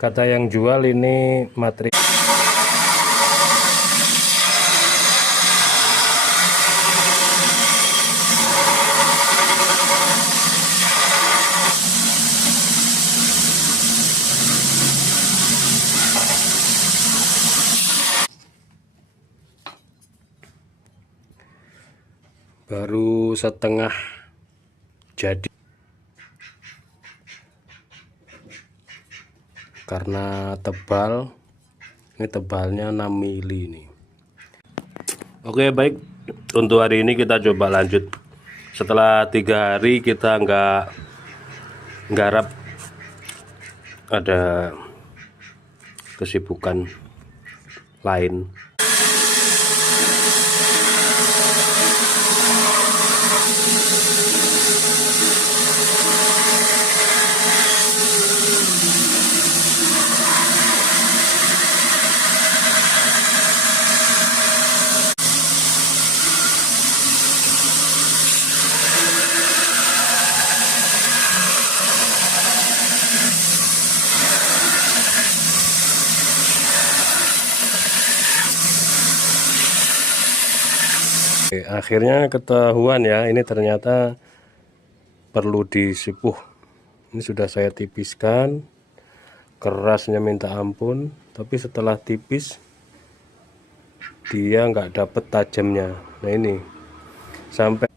Kata yang jual ini materi. Baru setengah jadi karena tebal. Ini tebalnya 6 mili ini. Oke, baik, untuk hari ini kita coba lanjut. Setelah 3 hari kita nggak garap, ada kesibukan lain. Oke, akhirnya ketahuan ya, ini ternyata perlu disipuh. Ini sudah saya tipiskan, kerasnya minta ampun, tapi setelah tipis dia nggak dapet tajamnya. Nah ini sampai